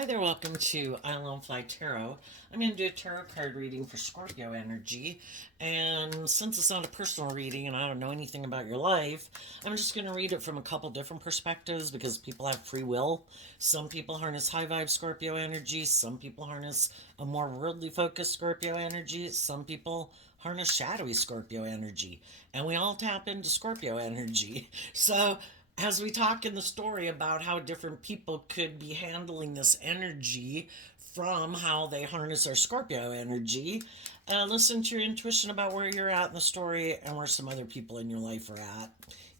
Hi there, welcome to Island Fly Tarot. I'm going to do a tarot card reading for Scorpio energy. And since it's not a personal reading and I don't know anything about your life, I'm just going to read it from a couple different perspectives because people have free will. Some people harness high vibe Scorpio energy, some people harness a more worldly focused Scorpio energy, some people harness shadowy Scorpio energy. And we all tap into Scorpio energy. So as we talk in the story about how different people could be handling this energy from how they harness our Scorpio energy, listen to your intuition about where you're at in the story and where some other people in your life are at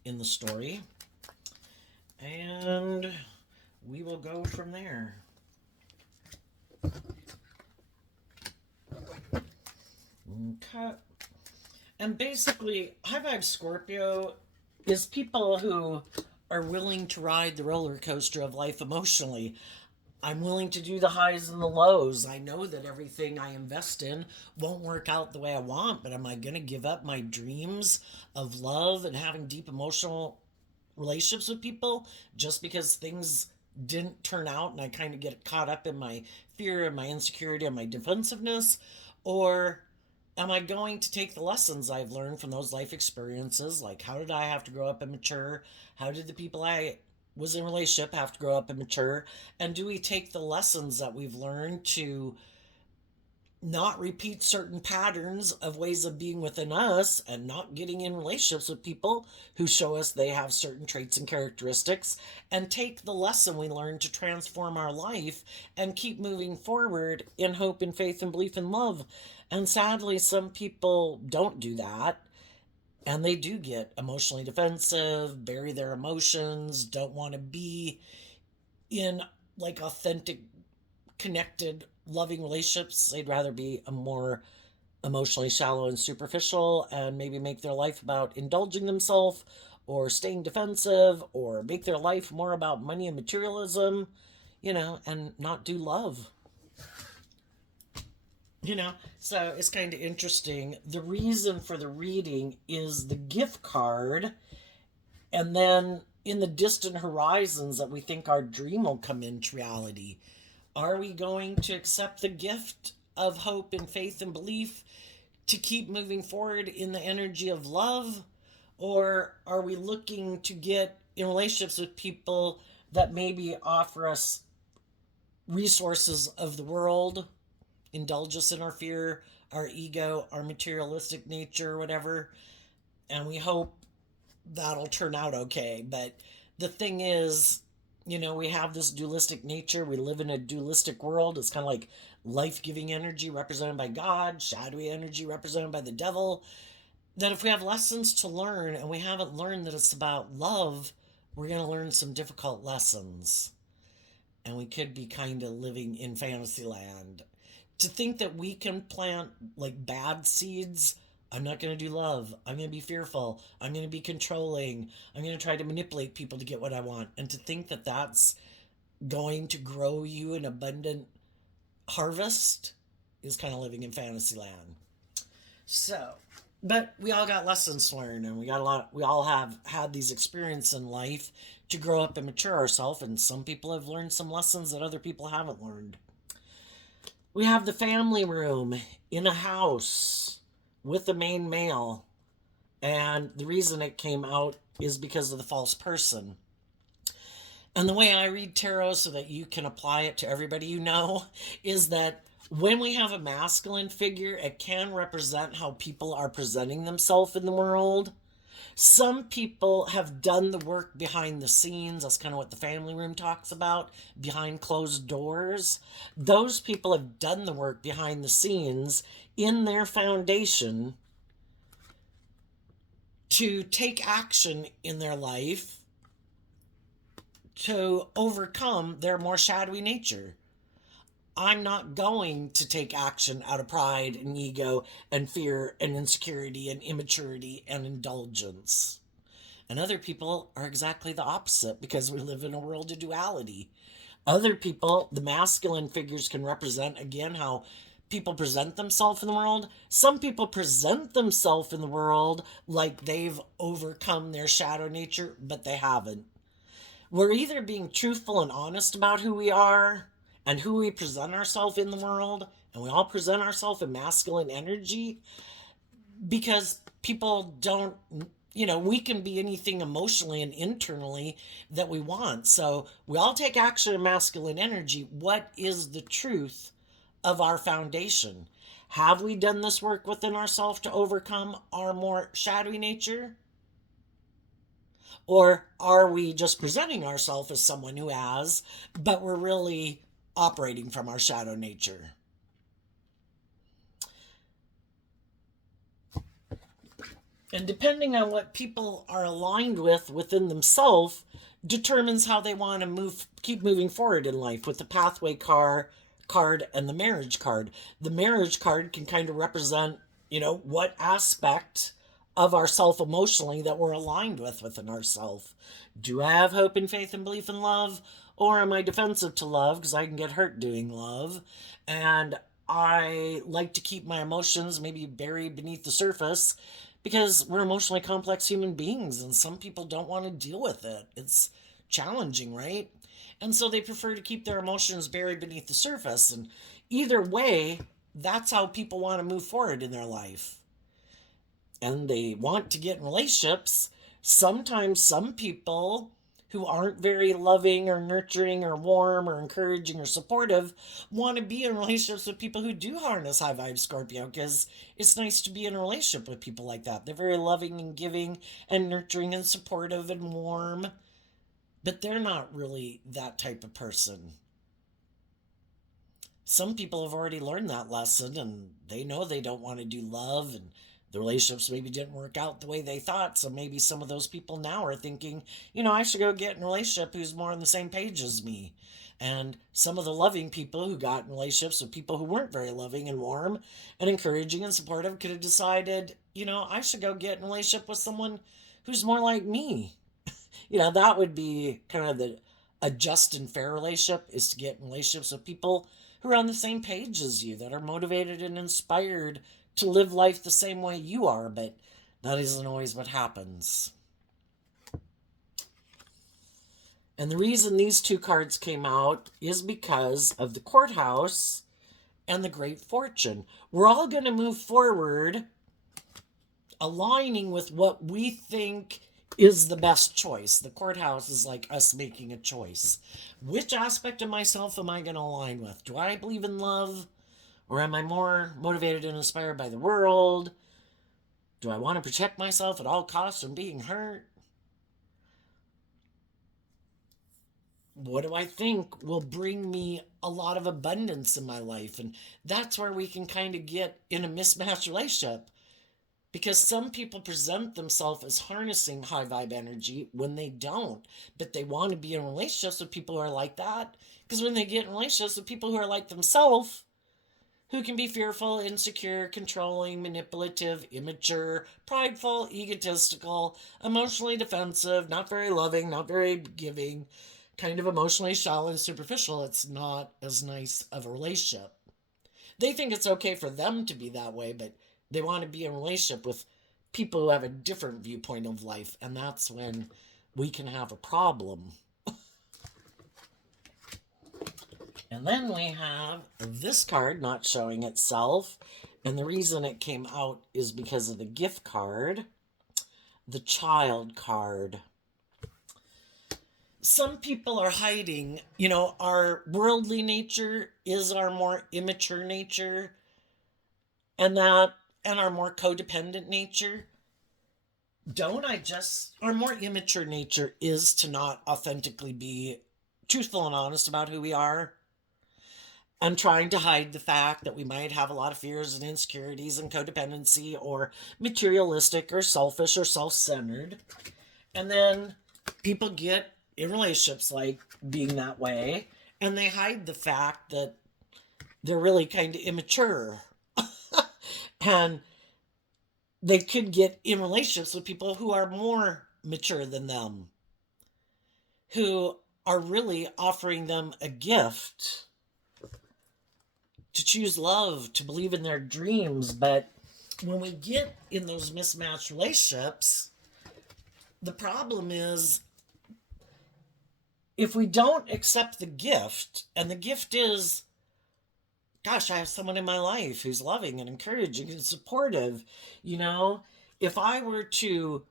in the story. And we will go from there. Okay. And basically, high vibe Scorpio is people who are willing to ride the roller coaster of life emotionally. I'm willing to do the highs and the lows. I know that everything I invest in won't work out the way I want, but am I going to give up my dreams of love and having deep emotional relationships with people just because things didn't turn out and I kind of get caught up in my fear and my insecurity and my defensiveness? Or am I going to take the lessons I've learned from those life experiences? Like, how did I have to grow up and mature? How did the people I was in a relationship have to grow up and mature? And do we take the lessons that we've learned to not repeat certain patterns of ways of being within us and not getting in relationships with people who show us they have certain traits and characteristics, and take the lesson we learned to transform our life and keep moving forward in hope and faith and belief and love? And sadly, some people don't do that, and they do get emotionally defensive, bury their emotions, don't want to be in like authentic, connected, loving relationships. They'd rather be a more emotionally shallow and superficial and maybe make their life about indulging themselves or staying defensive or make their life more about money and materialism, and not do love. So it's kind of interesting. The reason for the reading is the gift card, and then in the distant horizons that we think our dream will come into reality. Are we going to accept the gift of hope and faith and belief to keep moving forward in the energy of love? Or are we looking to get in relationships with people that maybe offer us resources of the world, indulge us in our fear, our ego, our materialistic nature, whatever, and we hope that'll turn out okay? But the thing is, we have this dualistic nature. We live in a dualistic world. It's kind of like life giving energy represented by God, shadowy energy represented by the devil. That if we have lessons to learn and we haven't learned that it's about love, we're going to learn some difficult lessons. And we could be kind of living in fantasy land. To think that we can plant like bad seeds. I'm not going to do love. I'm going to be fearful. I'm going to be controlling. I'm going to try to manipulate people to get what I want. And to think that that's going to grow you an abundant harvest is kind of living in fantasy land. So, but we all got lessons to learn, and we all have had these experiences in life to grow up and mature ourselves, and some people have learned some lessons that other people haven't learned. We have the family room in a house with the main male. And the reason it came out is because of the false person. And the way I read tarot so that you can apply it to everybody is that when we have a masculine figure, it can represent how people are presenting themselves in the world. Some people have done the work behind the scenes. That's kind of what the family room talks about, behind closed doors. Those people have done the work behind the scenes in their foundation to take action in their life to overcome their more shadowy nature. I'm not going to take action out of pride and ego and fear and insecurity and immaturity and indulgence. And other people are exactly the opposite because we live in a world of duality. Other people, the masculine figures, can represent, again, how people present themselves in the world. Some people present themselves in the world like they've overcome their shadow nature, but they haven't. We're either being truthful and honest about who we are and who we present ourselves in the world. And we all present ourselves in masculine energy because people don't, we can be anything emotionally and internally that we want. So we all take action in masculine energy. What is the truth of our foundation? Have we done this work within ourselves to overcome our more shadowy nature? Or are we just presenting ourselves as someone who has, but we're really operating from our shadow nature? And depending on what people are aligned with within themselves determines how they want to keep moving forward in life with the pathway card and the marriage card. The marriage card can kind of represent, what aspect of ourself emotionally that we're aligned with within ourself. Do I have hope and faith and belief in love? Or am I defensive to love because I can get hurt doing love? And I like to keep my emotions maybe buried beneath the surface because we're emotionally complex human beings and some people don't want to deal with it. It's challenging, right? And so they prefer to keep their emotions buried beneath the surface. And either way, that's how people want to move forward in their life. And they want to get in relationships. Sometimes some people who aren't very loving or nurturing or warm or encouraging or supportive want to be in relationships with people who do harness high vibe Scorpio because it's nice to be in a relationship with people like that. They're very loving and giving and nurturing and supportive and warm, but they're not really that type of person. Some people have already learned that lesson and they know they don't want to do love, and the relationships maybe didn't work out the way they thought. So maybe some of those people now are thinking, I should go get in a relationship who's more on the same page as me. And some of the loving people who got in relationships with people who weren't very loving and warm and encouraging and supportive could have decided, I should go get in a relationship with someone who's more like me. That would be kind of a just and fair relationship, is to get in relationships with people who are on the same page as you, that are motivated and inspired to live life the same way you are, but that isn't always what happens. And the reason these two cards came out is because of the courthouse and the great fortune. We're all going to move forward aligning with what we think is the best choice. The courthouse is like us making a choice. Which aspect of myself am I going to align with? Do I believe in love? Or am I more motivated and inspired by the world? Do I want to protect myself at all costs from being hurt? What do I think will bring me a lot of abundance in my life? And that's where we can kind of get in a mismatched relationship. Because some people present themselves as harnessing high vibe energy when they don't. But they want to be in relationships with people who are like that. Because when they get in relationships with people who are like themselves, who can be fearful, insecure, controlling, manipulative, immature, prideful, egotistical, emotionally defensive, not very loving, not very giving, kind of emotionally shallow and superficial, it's not as nice of a relationship. They think it's okay for them to be that way, but they want to be in a relationship with people who have a different viewpoint of life, and that's when we can have a problem. And then we have this card not showing itself. And the reason it came out is because of the gift card, the child card. Some people are hiding, our worldly nature is our more immature nature, and our more codependent nature. Our more immature nature is to not authentically be truthful and honest about who we are. I'm trying to hide the fact that we might have a lot of fears and insecurities and codependency or materialistic or selfish or self-centered. And then people get in relationships like being that way, and they hide the fact that they're really kind of immature. And they could get in relationships with people who are more mature than them, who are really offering them a gift to choose love, to believe in their dreams. But when we get in those mismatched relationships, the problem is if we don't accept the gift, and the gift is, gosh, I have someone in my life who's loving and encouraging and supportive, you know, if I were to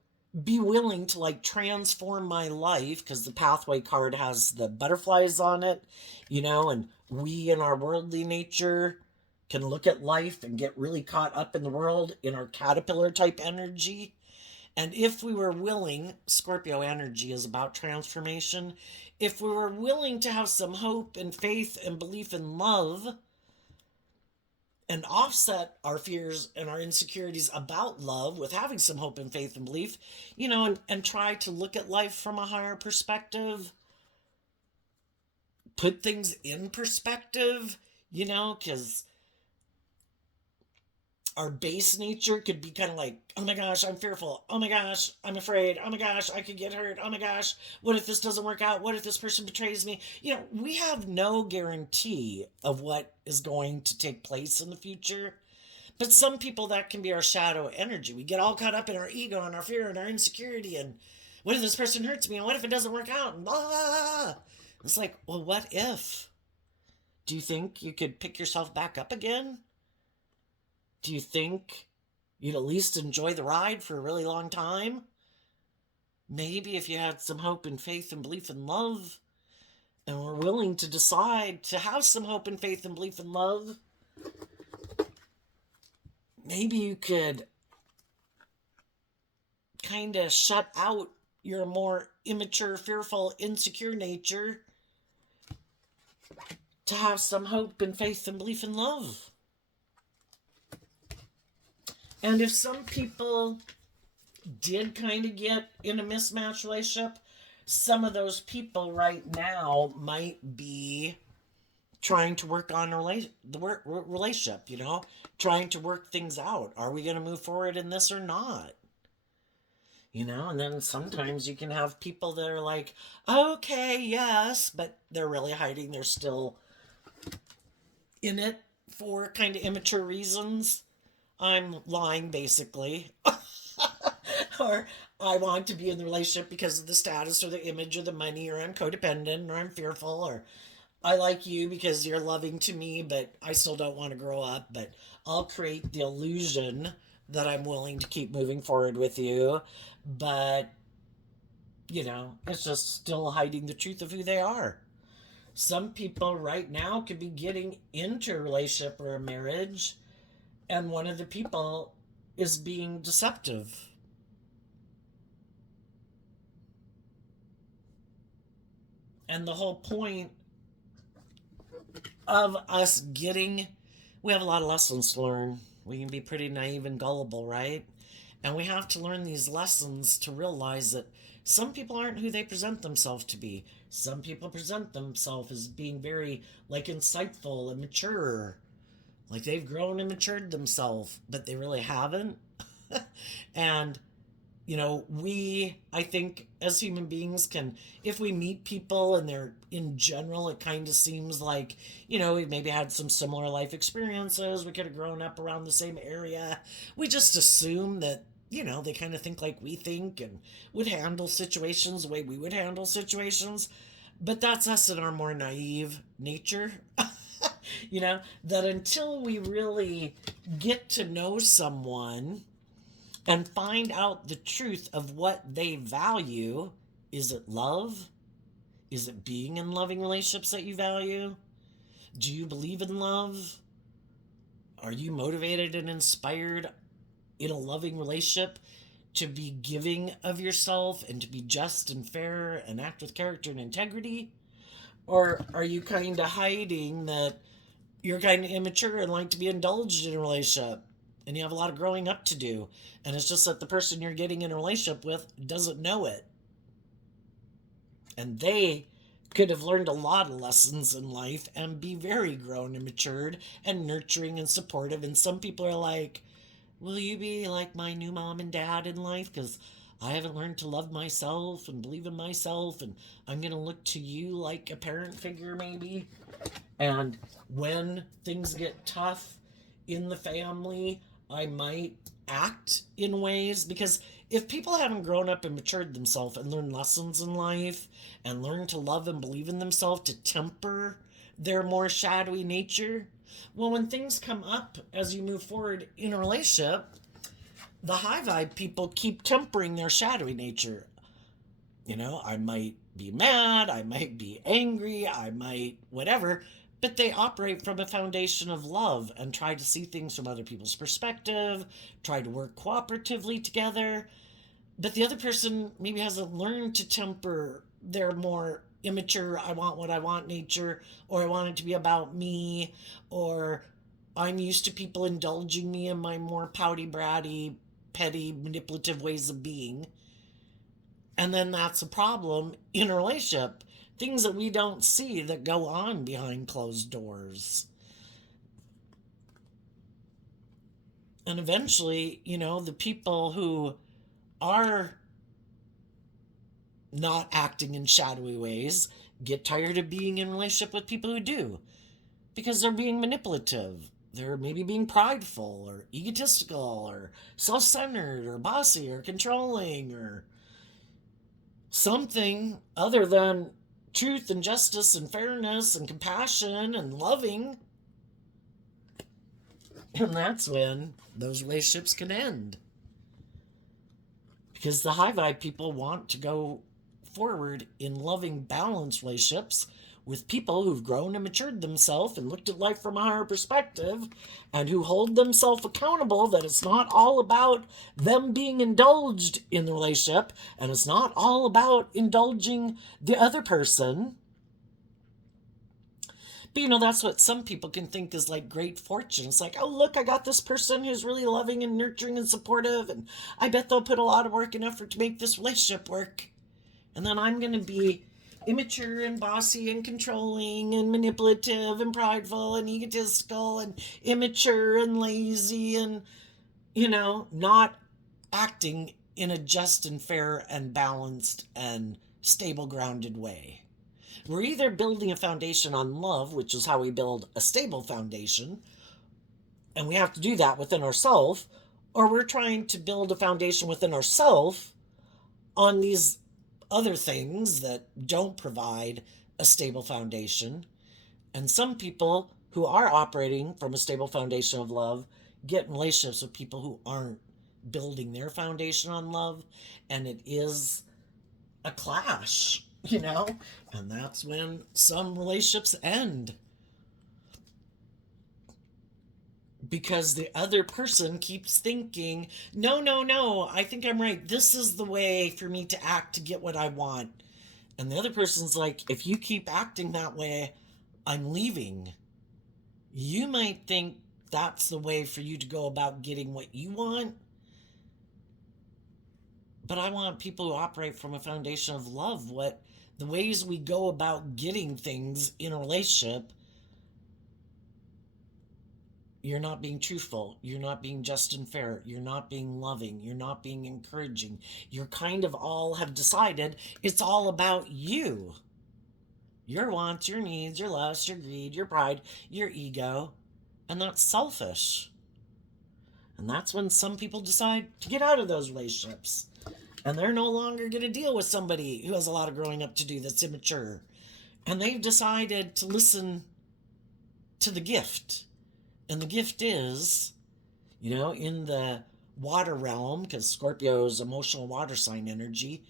be willing to like transform my life, because the pathway card has the butterflies on it, and we in our worldly nature can look at life and get really caught up in the world in our caterpillar type energy. And if we were willing, Scorpio energy is about transformation. If we were willing to have some hope and faith and belief in love and offset our fears and our insecurities about love with having some hope and faith and belief, and try to look at life from a higher perspective, put things in perspective, because our base nature could be kind of like, oh my gosh, I'm fearful. Oh my gosh, I'm afraid. Oh my gosh, I could get hurt. Oh my gosh, what if this doesn't work out? What if this person betrays me? We have no guarantee of what is going to take place in the future. But some people, that can be our shadow energy. We get all caught up in our ego and our fear and our insecurity. And what if this person hurts me? And what if it doesn't work out? And blah, blah, blah. It's like, well, what if? Do you think you could pick yourself back up again? Do you think you'd at least enjoy the ride for a really long time? Maybe if you had some hope and faith and belief in love, and were willing to decide to have some hope and faith and belief in love, maybe you could kind of shut out your more immature, fearful, insecure nature to have some hope and faith and belief in love. And if some people did kind of get in a mismatched relationship, some of those people right now might be trying to work on the relationship, trying to work things out. Are we going to move forward in this or not? And then sometimes you can have people that are like, okay, yes, but they're really hiding. They're still in it for kind of immature reasons. I'm lying, basically. Or I want to be in the relationship because of the status or the image or the money, or I'm codependent, or I'm fearful, or I like you because you're loving to me, but I still don't want to grow up. But I'll create the illusion that I'm willing to keep moving forward with you. But, it's just still hiding the truth of who they are. Some people right now could be getting into a relationship or a marriage, and one of the people is being deceptive. And the whole point of us we have a lot of lessons to learn. We can be pretty naive and gullible, right? And we have to learn these lessons to realize that some people aren't who they present themselves to be. Some people present themselves as being very, like, insightful and mature. Like they've grown and matured themselves, but they really haven't. And, I think as human beings if we meet people and they're in general, it kind of seems like, we've maybe had some similar life experiences. We could have grown up around the same area. We just assume that, they kind of think like we think and would handle situations the way we would handle situations. But that's us in our more naive nature. That until we really get to know someone and find out the truth of what they value, is it love? Is it being in loving relationships that you value? Do you believe in love? Are you motivated and inspired in a loving relationship to be giving of yourself and to be just and fair and act with character and integrity? Or are you kind of hiding that you're kind of immature and like to be indulged in a relationship and you have a lot of growing up to do, and it's just that the person you're getting in a relationship with doesn't know it, and they could have learned a lot of lessons in life and be very grown and matured and nurturing and supportive. And some people are like, will you be like my new mom and dad in life, because I haven't learned to love myself and believe in myself, and I'm going to look to you like a parent figure maybe. And when things get tough in the family, I might act in ways, because If people haven't grown up and matured themselves and learned lessons in life and learned to love and believe in themselves to temper their more shadowy nature, well, when things come up as you move forward in a relationship, the high vibe people keep tempering their shadowy nature. I might be mad, I might be angry, I might whatever, but they operate from a foundation of love and try to see things from other people's perspective, try to work cooperatively together. But the other person maybe hasn't learned to temper their more immature, I want what I want nature, or I want it to be about me, or I'm used to people indulging me in my more pouty, bratty, petty, manipulative ways of being. And then that's a problem in a relationship. Things that we don't see that go on behind closed doors. And eventually, the people who are not acting in shadowy ways get tired of being in relationship with people who do, because they're being manipulative. They're maybe being prideful or egotistical or self-centered or bossy or controlling or something other than truth and justice and fairness and compassion and loving. And that's when those relationships can end. Because the high vibe people want to go forward in loving, balanced relationships with people who've grown and matured themselves and looked at life from a higher perspective and who hold themselves accountable that it's not all about them being indulged in the relationship and it's not all about indulging the other person. But that's what some people can think is like great fortune. It's like, oh, look, I got this person who's really loving and nurturing and supportive, and I bet they'll put a lot of work and effort to make this relationship work. And then I'm going to be immature and bossy and controlling and manipulative and prideful and egotistical and immature and lazy and, not acting in a just and fair and balanced and stable, grounded way. We're either building a foundation on love, which is how we build a stable foundation, and we have to do that within ourselves, or we're trying to build a foundation within ourselves on these other things that don't provide a stable foundation. And some people who are operating from a stable foundation of love get in relationships with people who aren't building their foundation on love, and it is a clash, and that's when some relationships end. Because the other person keeps thinking, no, I think I'm right. This is the way for me to act to get what I want. And the other person's like, if you keep acting that way, I'm leaving. You might think that's the way for you to go about getting what you want. But I want people who operate from a foundation of love. The ways we go about getting things in a relationship. You're not being truthful. You're not being just and fair. You're not being loving. You're not being encouraging. You're kind of all have decided it's all about you. Your wants, your needs, your lust, your greed, your pride, your ego. And that's selfish. And that's when some people decide to get out of those relationships. And they're no longer going to deal with somebody who has a lot of growing up to do that's immature. And they've decided to listen to the gift. And the gift is, in the water realm, because Scorpio's emotional water sign energy,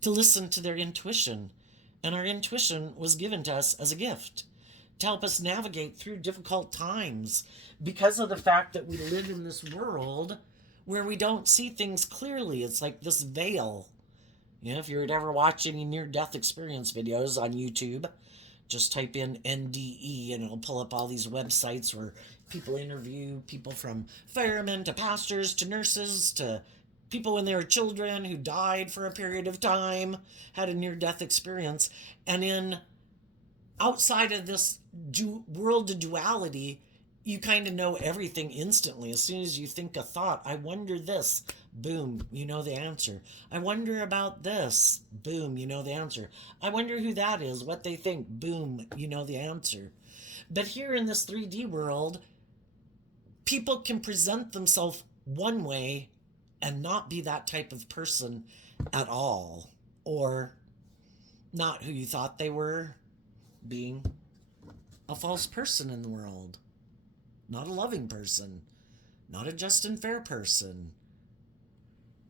to listen to their intuition. And our intuition was given to us as a gift to help us navigate through difficult times because of the fact that we live in this world where we don't see things clearly. It's like this veil. If you're ever watching any near-death experience videos on YouTube, just type in NDE and it'll pull up all these websites where people interview people from firemen to pastors to nurses to people when they were children who died for a period of time, had a near-death experience. And outside of this world of duality, you kind of know everything instantly. As soon as you think a thought, I wonder this, boom, you know the answer. I wonder about this, boom, you know the answer. I wonder who that is, what they think, boom, you know the answer. But here in this 3D world, people can present themselves one way and not be that type of person at all, or not who you thought they were, being a false person in the world, not a loving person, not a just and fair person,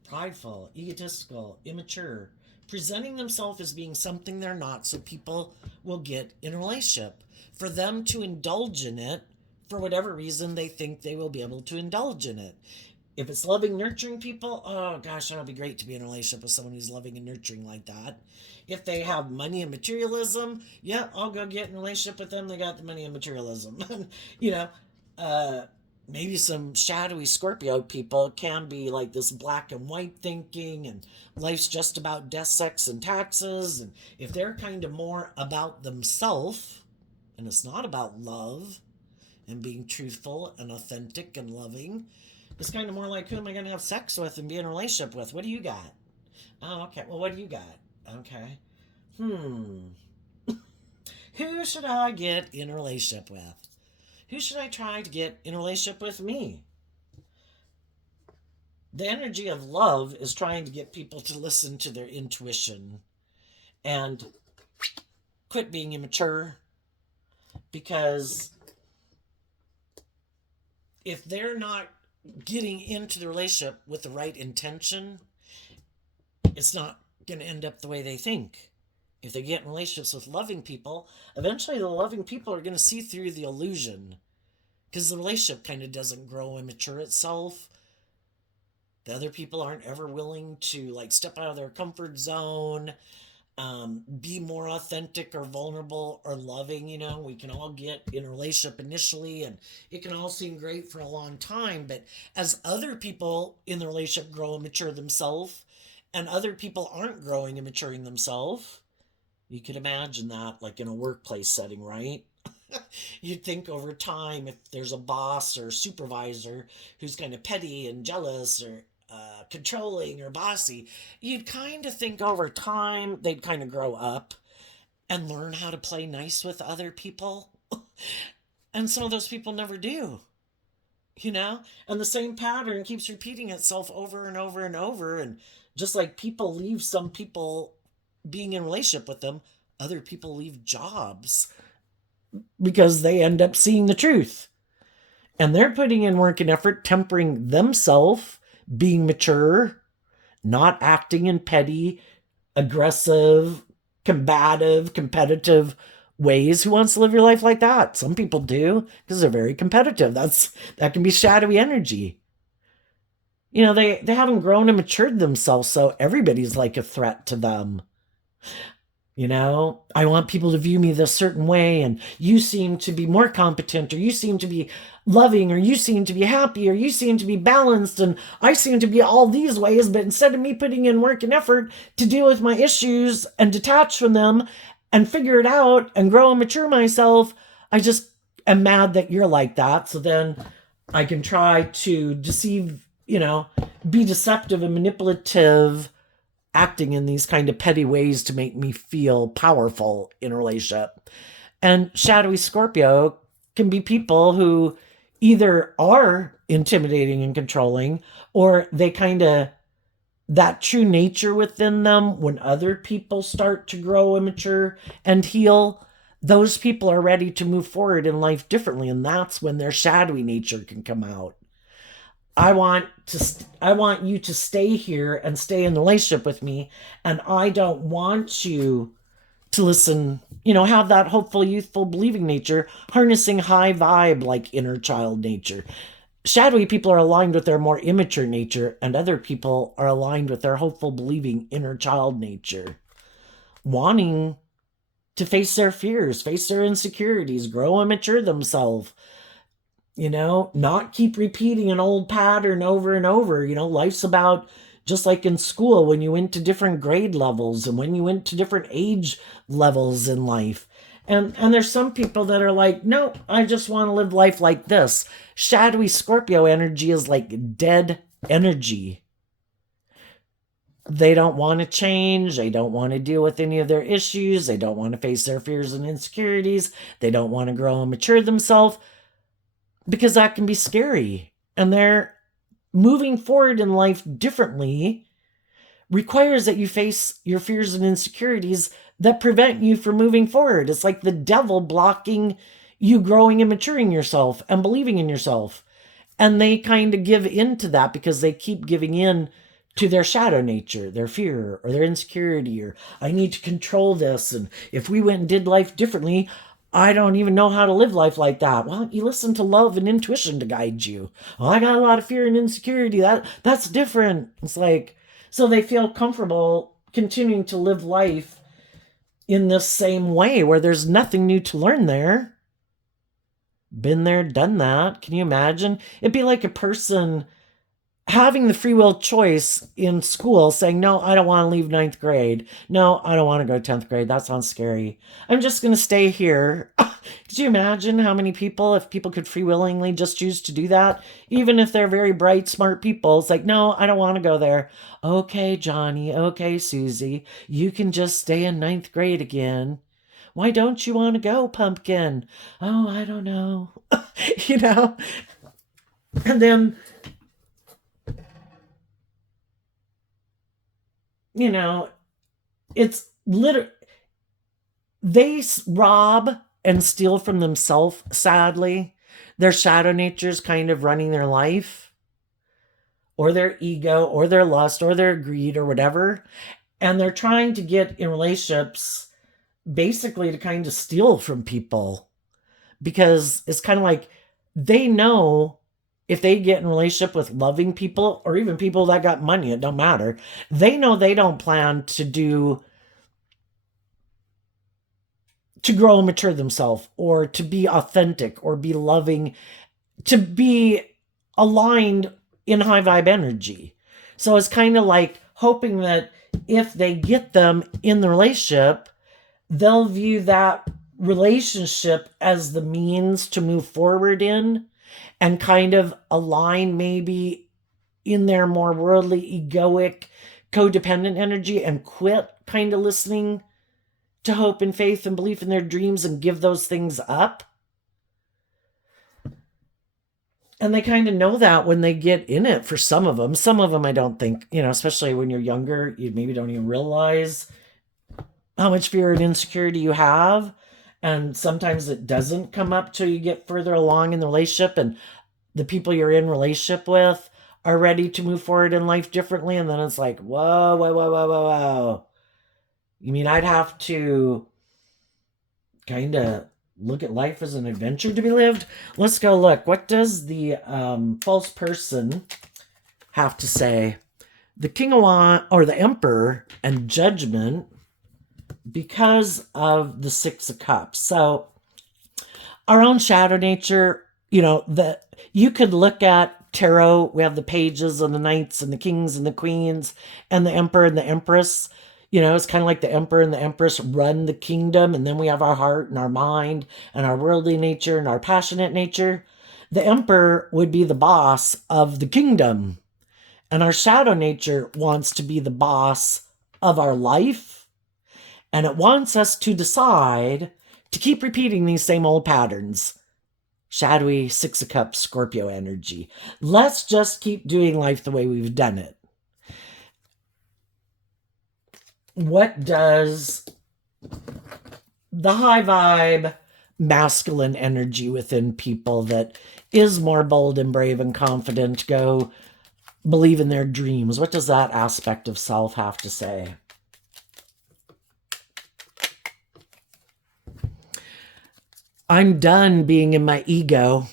prideful, egotistical, immature, presenting themselves as being something they're not so people will get in a relationship. For them to indulge in it, for whatever reason they think they will be able to indulge in it. If it's loving, nurturing people, oh gosh, that'll be great to be in a relationship with someone who's loving and nurturing like that. If they have money and materialism, yeah, I'll go get in a relationship with them. They got the money and materialism. you know, uh, maybe some shadowy Scorpio people can be like this black and white thinking, and life's just about death, sex, and taxes. And if they're kind of more about themselves, and it's not about love and being truthful and authentic and loving, it's kind of more like, who am I going to have sex with and be in a relationship with? What do you got? Oh, okay. Well, what do you got? Okay. Who should I get in a relationship with? Who should I try to get in a relationship with me? The energy of love is trying to get people to listen to their intuition and quit being immature, because if they're not getting into the relationship with the right intention, it's not going to end up the way they think. If they get in relationships with loving people, eventually the loving people are going to see through the illusion, because the relationship kind of doesn't grow and mature itself. The other people aren't ever willing to like step out of their comfort zone, be more authentic or vulnerable or loving. We can all get in a relationship initially and it can all seem great for a long time. But as other people in the relationship grow and mature themselves, and other people aren't growing and maturing themselves, you can imagine that like in a workplace setting, right? You'd think over time, if there's a boss or supervisor who's kind of petty and jealous or controlling or bossy, you'd kind of think over time they'd kind of grow up and learn how to play nice with other people. And some of those people never do, And the same pattern keeps repeating itself over and over and over. And just like people leave some people being in a relationship with them, other people leave jobs because they end up seeing the truth. And they're putting in work and effort, tempering themselves, being mature, not acting in petty, aggressive, combative, competitive ways. Who wants to live your life like that? Some people do, because they're very competitive. That can be shadowy energy. They haven't grown and matured themselves, so everybody's like a threat to them. I want people to view me this certain way, and you seem to be more competent, or you seem to be loving, or you seem to be happy, or you seem to be balanced, and I seem to be all these ways. But instead of me putting in work and effort to deal with my issues and detach from them and figure it out and grow and mature myself, I just am mad that you're like that. So then I can try to deceive, be deceptive and manipulative, acting in these kind of petty ways to make me feel powerful in a relationship. And shadowy Scorpio can be people who either are intimidating and controlling, or they kind of, that true nature within them, when other people start to grow and mature and heal, those people are ready to move forward in life differently. And that's when their shadowy nature can come out. I want you to stay here and stay in the relationship with me, and I don't want you to listen, have that hopeful, youthful, believing nature, harnessing high vibe like inner child nature. Shadowy people are aligned with their more immature nature, and other people are aligned with their hopeful, believing inner child nature, wanting to face their fears, face their insecurities, grow and mature themselves. Not keep repeating an old pattern over and over. Life's about, just like in school, when you went to different grade levels and when you went to different age levels in life. And there's some people that are like, no, I just want to live life like this. Shadowy Scorpio energy is like dead energy. They don't want to change. They don't want to deal with any of their issues. They don't want to face their fears and insecurities. They don't want to grow and mature themselves, because that can be scary. And they're moving forward in life differently requires that you face your fears and insecurities that prevent you from moving forward. It's like the devil blocking you growing and maturing yourself and believing in yourself. And they kind of give in to that because they keep giving in to their shadow nature, their fear or their insecurity, or I need to control this. And if we went and did life differently, I don't even know how to live life like that. Well, you listen to love and intuition to guide you. Well, I got a lot of fear and insecurity. That's different. It's like, so they feel comfortable continuing to live life in this same way where there's nothing new to learn there. Been there, done that. Can you imagine? It'd be like a person having the free will choice in school saying, no, I don't want to leave ninth grade. No, I don't want to go to 10th grade. That sounds scary. I'm just going to stay here. Could you imagine how many people, if people could free willingly just choose to do that, even if they're very bright, smart people, it's like, no, I don't want to go there. Okay, Johnny. Okay, Susie. You can just stay in ninth grade again. Why don't you want to go, pumpkin? Oh, I don't know. you know? And then, it's literally, they rob and steal from themselves, sadly. Their shadow nature's kind of running their life, or their ego, or their lust, or their greed, or whatever. And they're trying to get in relationships basically to kind of steal from people, because it's kind of like they know if they get in a relationship with loving people or even people that got money, it don't matter. They know they don't plan to grow and mature themselves, or to be authentic, or be loving, to be aligned in high vibe energy. So it's kind of like hoping that if they get them in the relationship, they'll view that relationship as the means to move forward in, and kind of align maybe in their more worldly, egoic, codependent energy, and quit kind of listening to hope and faith and belief in their dreams and give those things up. And they kind of know that when they get in it. For some of them, I don't think, especially when you're younger, you maybe don't even realize how much fear and insecurity you have. And sometimes it doesn't come up till you get further along in the relationship and the people you're in relationship with are ready to move forward in life differently. And then it's like, whoa, whoa, whoa, whoa, whoa, whoa. You mean I'd have to kind of look at life as an adventure to be lived? Let's go look. What does the false person have to say? The King of Wands, or the Emperor, and Judgment, because of the Six of Cups. So our own shadow nature, that you could look at tarot. We have the pages and the knights and the kings and the queens and the emperor and the empress. It's kind of like the emperor and the empress run the kingdom, and then we have our heart and our mind and our worldly nature and our passionate nature. The emperor would be the boss of the kingdom, and our shadow nature wants to be the boss of our life. And it wants us to decide to keep repeating these same old patterns. Shadowy Six of Cups, Scorpio energy. Let's just keep doing life the way we've done it. What does the high vibe masculine energy within people that is more bold and brave and confident go believe in their dreams? What does that aspect of self have to say? I'm done being in my ego.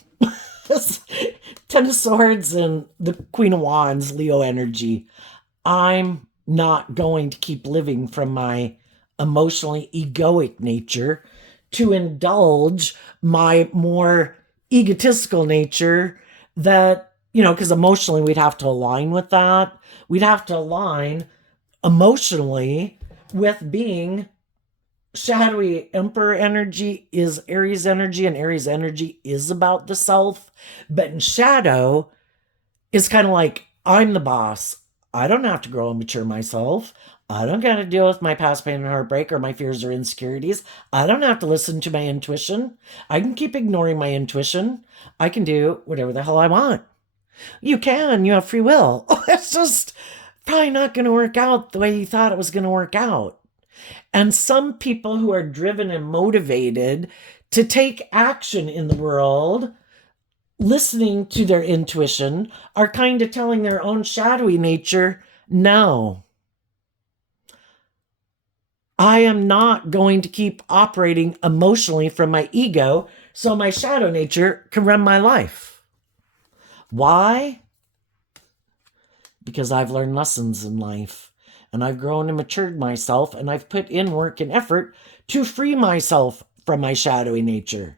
Ten of Swords and the Queen of Wands, Leo energy. I'm not going to keep living from my emotionally egoic nature to indulge my more egotistical nature that, because emotionally we'd have to align with that. We'd have to align emotionally with being shadowy. Emperor energy is Aries energy, and Aries energy is about the self. But in shadow, it's kind of like, I'm the boss. I don't have to grow and mature myself. I don't got to deal with my past pain and heartbreak or my fears or insecurities. I don't have to listen to my intuition. I can keep ignoring my intuition. I can do whatever the hell I want. You can, you have free will. It's just probably not going to work out the way you thought it was going to work out. And some people who are driven and motivated to take action in the world, listening to their intuition, are kind of telling their own shadowy nature, no, I am not going to keep operating emotionally from my ego so my shadow nature can run my life. Why? Because I've learned lessons in life, and I've grown and matured myself, and I've put in work and effort to free myself from my shadowy nature.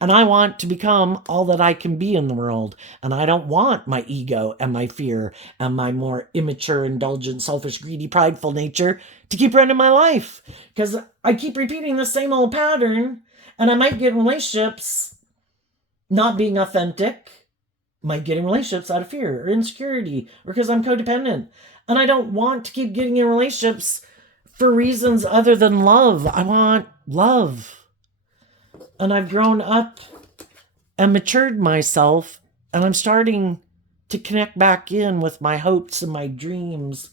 And I want to become all that I can be in the world. And I don't want my ego and my fear and my more immature, indulgent, selfish, greedy, prideful nature to keep running my life. Because I keep repeating the same old pattern, and I might get in relationships not being authentic, might get in relationships out of fear or insecurity or because I'm codependent. And I don't want to keep getting in relationships for reasons other than love. I want love. And I've grown up and matured myself, and I'm starting to connect back in with my hopes and my dreams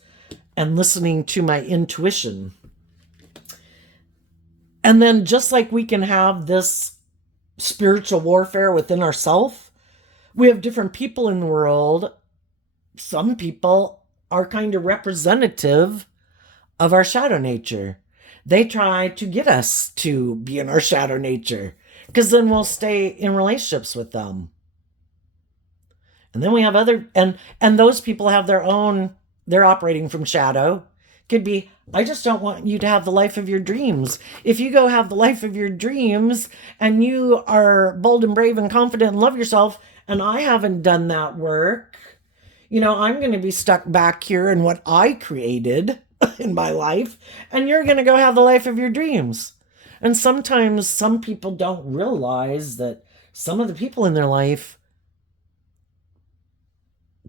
and listening to my intuition. And then just like we can have this spiritual warfare within ourselves, we have different people in the world. Some people are kind of representative of our shadow nature. They try to get us to be in our shadow nature, because then we'll stay in relationships with them. And then we have and those people have their own, they're operating from shadow. Could be, I just don't want you to have the life of your dreams. If you go have the life of your dreams and you are bold and brave and confident and love yourself, and I haven't done that work, I'm going to be stuck back here in what I created in my life, and you're going to go have the life of your dreams. And sometimes some people don't realize that some of the people in their life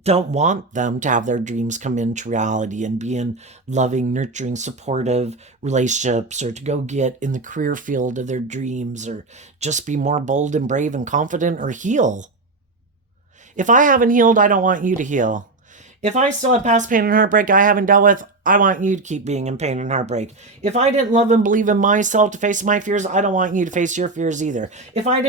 don't want them to have their dreams come into reality and be in loving, nurturing, supportive relationships, or to go get in the career field of their dreams, or just be more bold and brave and confident, or heal. If I haven't healed, I don't want you to heal. If I still have past pain and heartbreak I haven't dealt with, I want you to keep being in pain and heartbreak. If I didn't love and believe in myself to face my fears, I don't want you to face your fears either. If I'm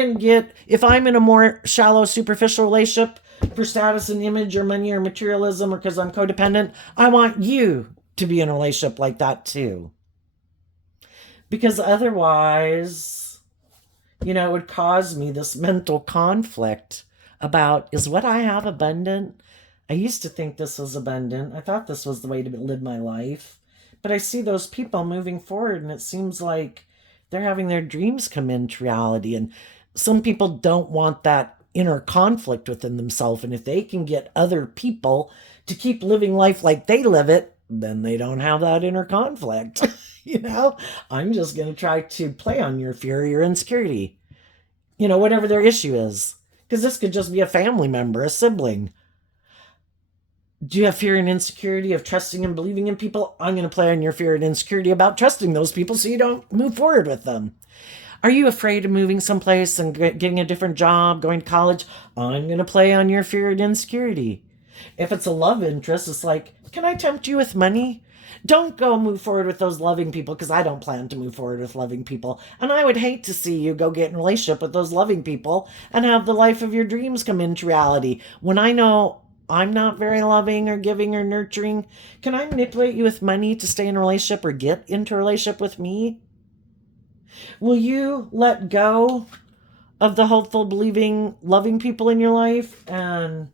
in a more shallow, superficial relationship for status and image or money or materialism, or because I'm codependent, I want you to be in a relationship like that too. Because otherwise, it would cause me this mental conflict about, is what I have abundant? I used to think this was abundant. I thought this was the way to live my life. But I see those people moving forward, and it seems like they're having their dreams come into reality. And some people don't want that inner conflict within themselves. And if they can get other people to keep living life like they live it, then they don't have that inner conflict. I'm just going to try to play on your fear, your insecurity, whatever their issue is. Because this could just be a family member, a sibling. Do you have fear and insecurity of trusting and believing in people? I'm going to play on your fear and insecurity about trusting those people so you don't move forward with them. Are you afraid of moving someplace and getting a different job, going to college? I'm going to play on your fear and insecurity. If it's a love interest, it's like, can I tempt you with money? Don't go move forward with those loving people, because I don't plan to move forward with loving people. And I would hate to see you go get in a relationship with those loving people and have the life of your dreams come into reality. When I know I'm not very loving or giving or nurturing, can I manipulate you with money to stay in a relationship or get into a relationship with me? Will you let go of the hopeful, believing, loving people in your life and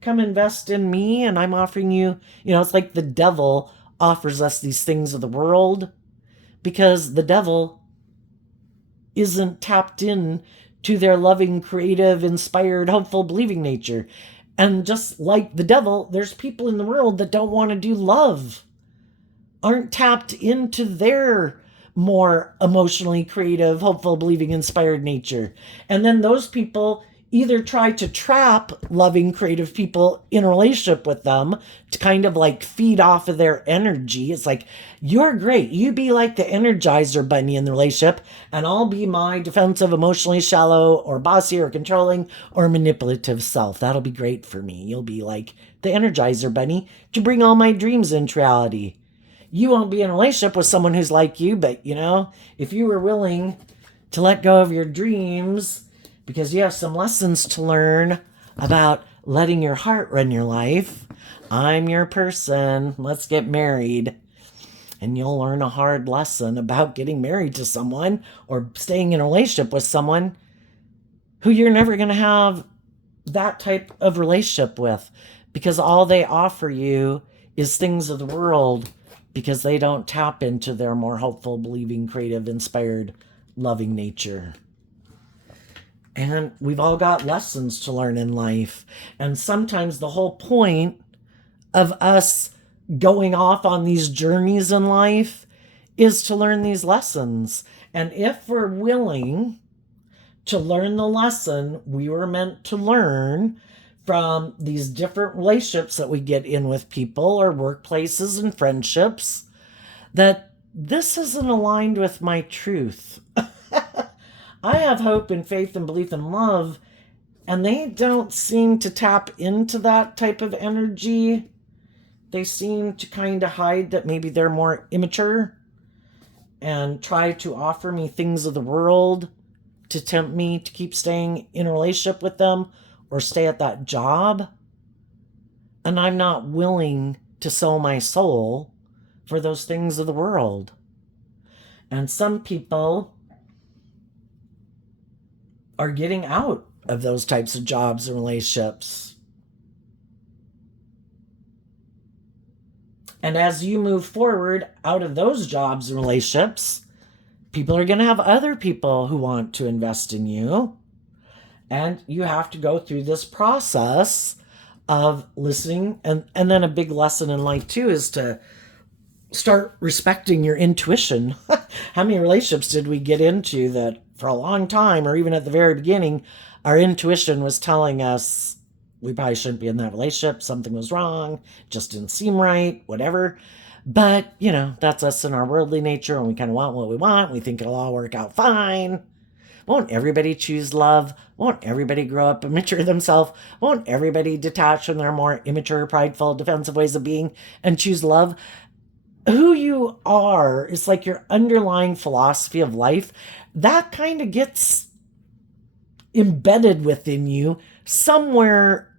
come invest in me? And I'm offering you, it's like the devil offers us these things of the world, because the devil isn't tapped in to their loving, creative, inspired, hopeful, believing nature. And just like the devil, there's people in the world that don't want to do love, aren't tapped into their more emotionally creative, hopeful, believing, inspired nature. And then those people either try to trap loving, creative people in a relationship with them to kind of like feed off of their energy. It's like, you're great. You be like the energizer bunny in the relationship, and I'll be my defensive, emotionally shallow, or bossy, or controlling, or manipulative self. That'll be great for me. You'll be like the energizer bunny to bring all my dreams into reality. You won't be in a relationship with someone who's like you, but if you were willing to let go of your dreams because you have some lessons to learn about letting your heart run your life, I'm your person. Let's get married. And you'll learn a hard lesson about getting married to someone or staying in a relationship with someone who you're never going to have that type of relationship with, because all they offer you is things of the world, because they don't tap into their more hopeful, believing, creative, inspired, loving nature. And we've all got lessons to learn in life. And sometimes the whole point of us going off on these journeys in life is to learn these lessons. And if we're willing to learn the lesson we were meant to learn from these different relationships that we get in with people or workplaces and friendships, that this isn't aligned with my truth. I have hope and faith and belief and love, and they don't seem to tap into that type of energy. They seem to kind of hide that maybe they're more immature and try to offer me things of the world to tempt me to keep staying in a relationship with them or stay at that job. And I'm not willing to sell my soul for those things of the world. And some people are getting out of those types of jobs and relationships. And as you move forward out of those jobs and relationships, people are going to have other people who want to invest in you. And you have to go through this process of listening. And then a big lesson in life, too, is to start respecting your intuition. How many relationships did we get into that for a long time, or even at the very beginning, our intuition was telling us we probably shouldn't be in that relationship, something was wrong, just didn't seem right, whatever. But, that's us in our worldly nature, and we kind of want what we want. We think it'll all work out fine. Won't everybody choose love? Won't everybody grow up and mature themselves? Won't everybody detach from their more immature, prideful, defensive ways of being and choose love? Who you are is like your underlying philosophy of life. That kind of gets embedded within you somewhere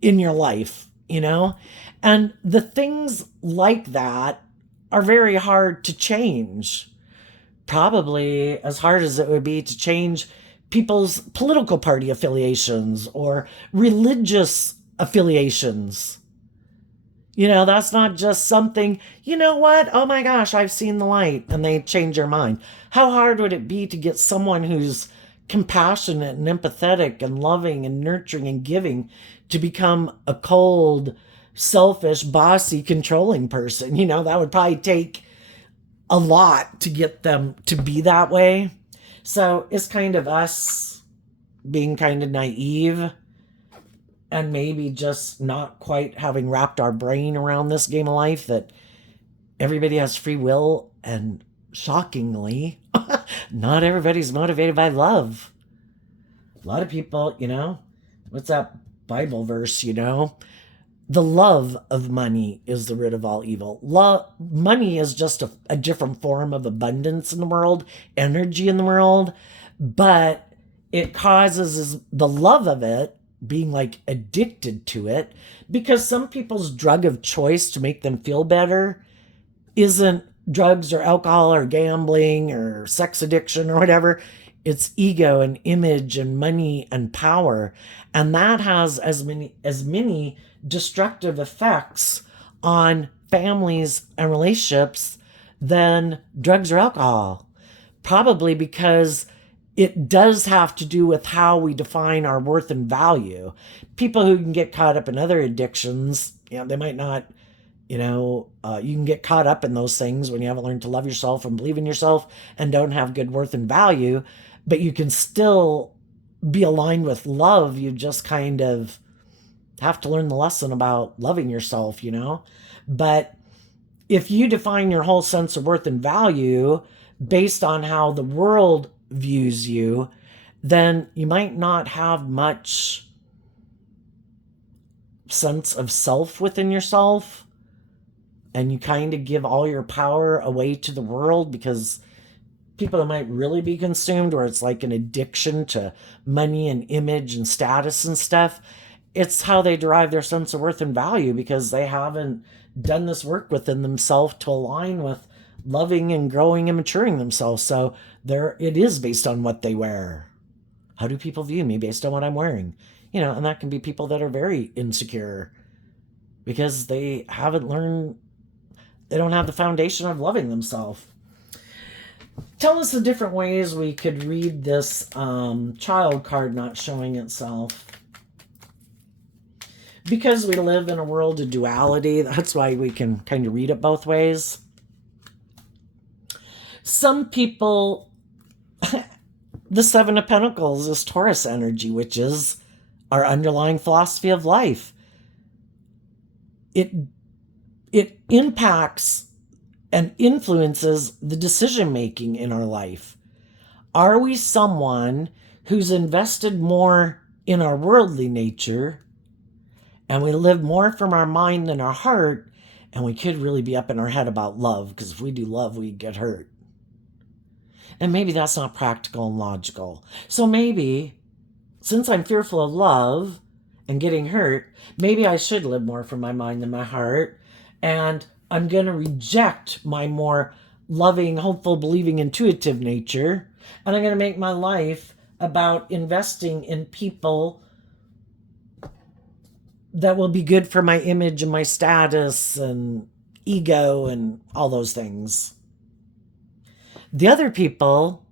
in your life, And the things like that are very hard to change. Probably as hard as it would be to change people's political party affiliations or religious affiliations. That's not just something, what? Oh my gosh, I've seen the light, and they change their mind. How hard would it be to get someone who's compassionate and empathetic and loving and nurturing and giving to become a cold, selfish, bossy, controlling person? That would probably take a lot to get them to be that way. So it's kind of us being kind of naive and maybe just not quite having wrapped our brain around this game of life, that everybody has free will, and shockingly, not everybody's motivated by love. A lot of people, what's that Bible verse, The love of money is the root of all evil. Money is just a different form of abundance in the world, energy in the world, but it causes the love of it, being like addicted to it, because some people's drug of choice to make them feel better isn't drugs or alcohol or gambling or sex addiction or whatever. It's ego and image and money and power. And that has as many destructive effects on families and relationships than drugs or alcohol. Probably because it does have to do with how we define our worth and value. People who can get caught up in other addictions, they might not, you can get caught up in those things when you haven't learned to love yourself and believe in yourself and don't have good worth and value, but you can still be aligned with love. You just kind of have to learn the lesson about loving yourself, But if you define your whole sense of worth and value based on how the world views you, then you might not have much sense of self within yourself. And you kind of give all your power away to the world because people that might really be consumed, where it's like an addiction to money and image and status and stuff, it's how they derive their sense of worth and value because they haven't done this work within themselves to align with loving and growing and maturing themselves. So it is based on what they wear. How do people view me based on what I'm wearing? And that can be people that are very insecure because they haven't learned, they don't have the foundation of loving themselves. Tell us the different ways we could read this child card not showing itself. Because we live in a world of duality, that's why we can kind of read it both ways. Some people, the Seven of Pentacles is Taurus energy, which is our underlying philosophy of life. It impacts and influences the decision making in our life. Are we someone who's invested more in our worldly nature and we live more from our mind than our heart, and we could really be up in our head about love, because if we do love, we get hurt. And maybe that's not practical and logical. So maybe, since I'm fearful of love and getting hurt, maybe I should live more from my mind than my heart, and I'm going to reject my more loving, hopeful, believing, intuitive nature, and I'm going to make my life about investing in people that will be good for my image and my status and ego and all those things. The other people,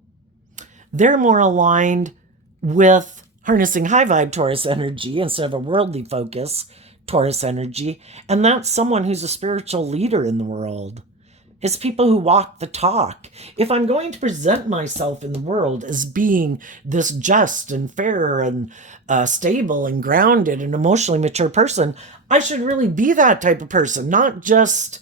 they're more aligned with harnessing high vibe Taurus energy instead of a worldly focus Taurus energy. And that's someone who's a spiritual leader in the world. It's people who walk the talk. If I'm going to present myself in the world as being this just and fair and stable and grounded and emotionally mature person, I should really be that type of person, not just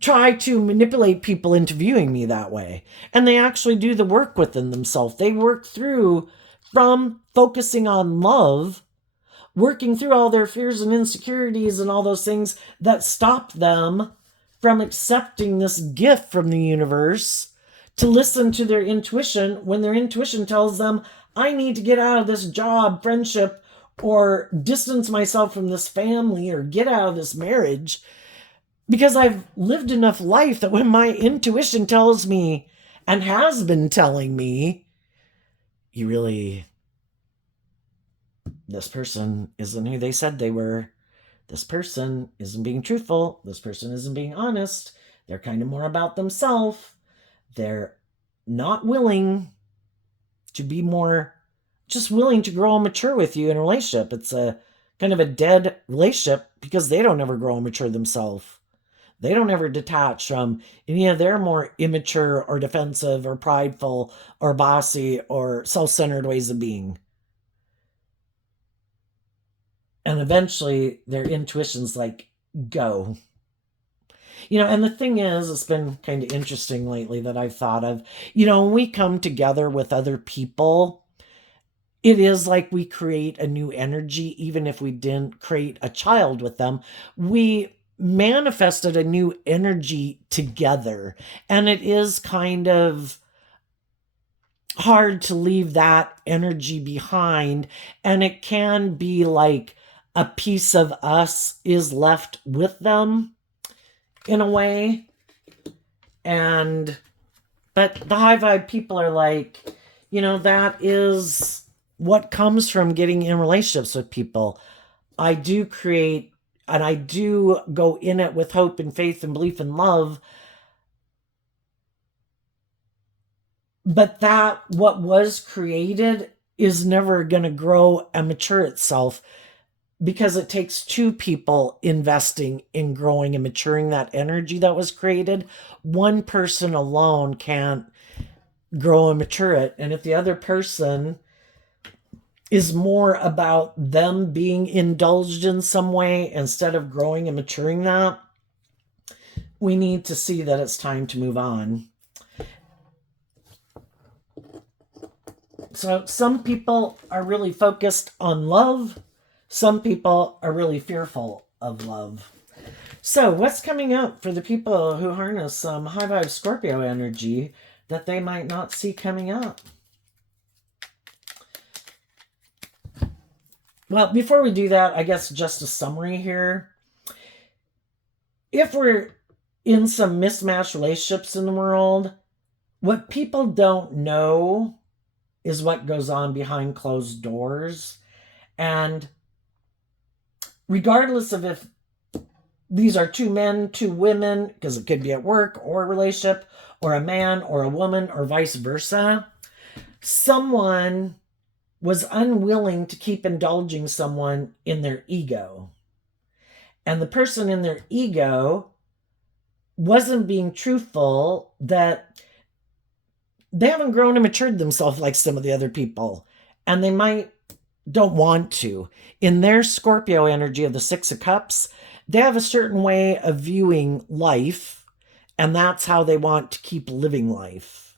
try to manipulate people into viewing me that way. And they actually do the work within themselves. They work through from focusing on love, working through all their fears and insecurities and all those things that stop them from accepting this gift from the universe, to listen to their intuition when their intuition tells them, I need to get out of this job, friendship, or distance myself from this family, or get out of this marriage, because I've lived enough life that when my intuition tells me, and has been telling me, this person isn't who they said they were. This person isn't being truthful. This person isn't being honest. They're kind of more about themselves. They're not willing to be more, just willing to grow and mature with you in a relationship. It's a kind of a dead relationship because they don't ever grow and mature themselves. They don't ever detach from any of their more immature or defensive or prideful or bossy or self-centered ways of being. And eventually their intuition's like, go. And the thing is, it's been kind of interesting lately that I've thought of, when we come together with other people, it is like we create a new energy. Even if we didn't create a child with them, we manifested a new energy together. And it is kind of hard to leave that energy behind. And it can be like a piece of us is left with them in a way. But the high vibe people are like, that is what comes from getting in relationships with people. I do create, and I do go in it with hope and faith and belief and love. But that what was created is never going to grow and mature itself, because it takes two people investing in growing and maturing that energy that was created. One person alone can't grow and mature it. And if the other person is more about them being indulged in some way instead of growing and maturing that, we need to see that it's time to move on. So some people are really focused on love. Some people are really fearful of love. So what's coming up for the people who harness some high vibe Scorpio energy that they might not see coming up? Well, before we do that, I guess just a summary here. If we're in some mismatched relationships in the world, what people don't know is what goes on behind closed doors. And regardless of if these are two men, two women, because it could be at work or a relationship, or a man or a woman, or vice versa, someone was unwilling to keep indulging someone in their ego. And the person in their ego wasn't being truthful that they haven't grown and matured themselves like some of the other people. And they might don't want to. In their Scorpio energy of the Six of Cups, they have a certain way of viewing life, and that's how they want to keep living life.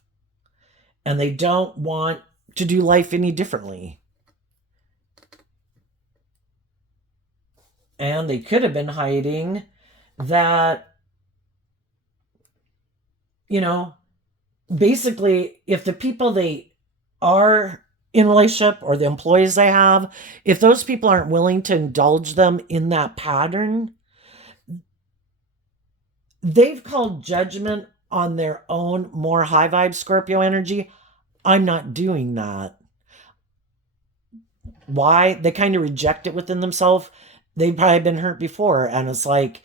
And they don't want to do life any differently. And they could have been hiding that, basically, if the people they are in relationship or the employees they have, if those people aren't willing to indulge them in that pattern, they've called judgment on their own more high vibe Scorpio energy. I'm not doing that. Why? They kind of reject it within themselves. They've probably been hurt before, and it's like,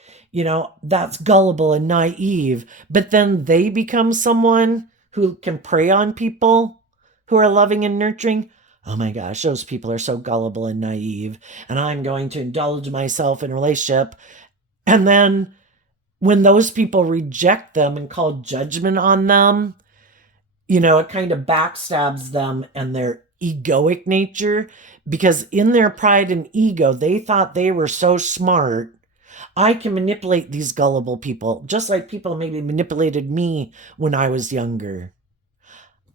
that's gullible and naive. But then they become someone who can prey on people who are loving and nurturing. Oh my gosh, those people are so gullible and naive, and I'm going to indulge myself in a relationship. And then when those people reject them and call judgment on them, it kind of backstabs them and their egoic nature, because in their pride and ego, they thought they were so smart. I can manipulate these gullible people, just like people maybe manipulated me when I was younger.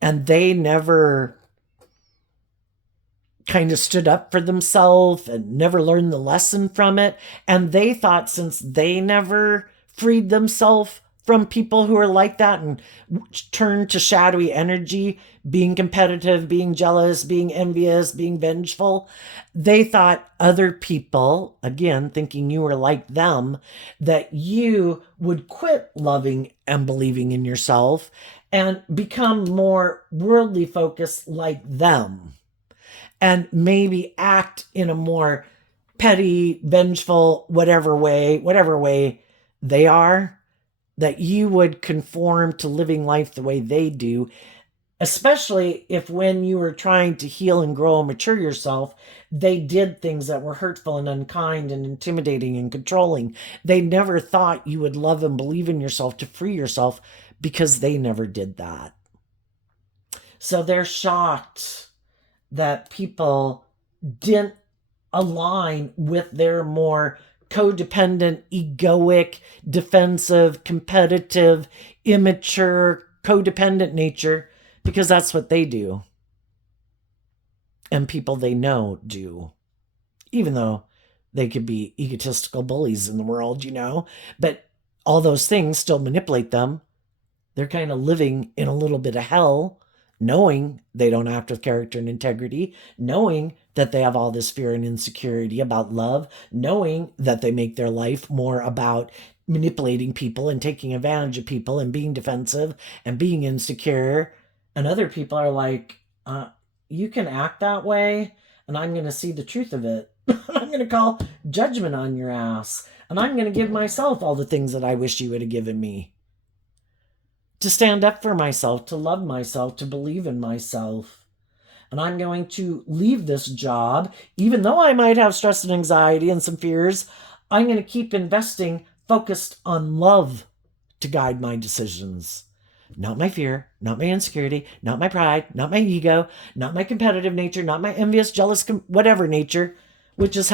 And they never kind of stood up for themselves and never learned the lesson from it. And they thought since they never freed themselves from people who are like that and turned to shadowy energy, being competitive, being jealous, being envious, being vengeful, they thought other people, again, thinking you were like them, that you would quit loving and believing in yourself and become more worldly focused like them, and maybe act in a more petty, vengeful, whatever way they are, that you would conform to living life the way they do, especially if when you were trying to heal and grow and mature yourself, they did things that were hurtful and unkind and intimidating and controlling. They never thought you would love and believe in yourself to free yourself because they never did that. So they're shocked that people didn't align with their more codependent, egoic, defensive, competitive, immature, codependent nature, because that's what they do. And people they know do. Even though they could be egotistical bullies in the world, but all those things still manipulate them. They're kind of living in a little bit of hell, knowing they don't act with character and integrity, knowing that they have all this fear and insecurity about love, knowing that they make their life more about manipulating people and taking advantage of people and being defensive and being insecure. And other people are like, you can act that way, and I'm going to see the truth of it. I'm going to call judgment on your ass, and I'm going to give myself all the things that I wish you would have given me. To stand up for myself, to love myself, to believe in myself. And I'm going to leave this job, even though I might have stress and anxiety and some fears. I'm going to keep investing, focused on love to guide my decisions. not my fear, not my insecurity, not my pride, not my ego, not my competitive nature, not my envious, jealous, whatever nature, which is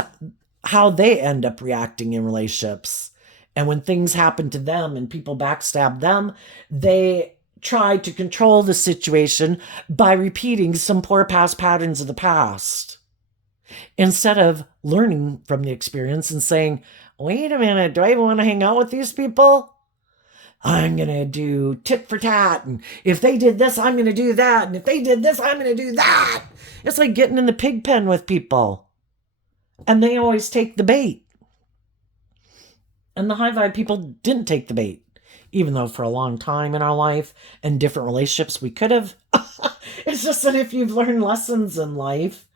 how they end up reacting in relationships. And when things happen to them and people backstab them, they try to control the situation by repeating some poor past patterns of the past instead of learning from the experience and saying, wait a minute, do I even want to hang out with these people? I'm going to do tit for tat. And if they did this, I'm going to do that. And if they did this, I'm going to do that. It's like getting in the pig pen with people. And they always take the bait. And the high vibe people didn't take the bait, even though for a long time in our life and different relationships we could have. It's just that if you've learned lessons in life,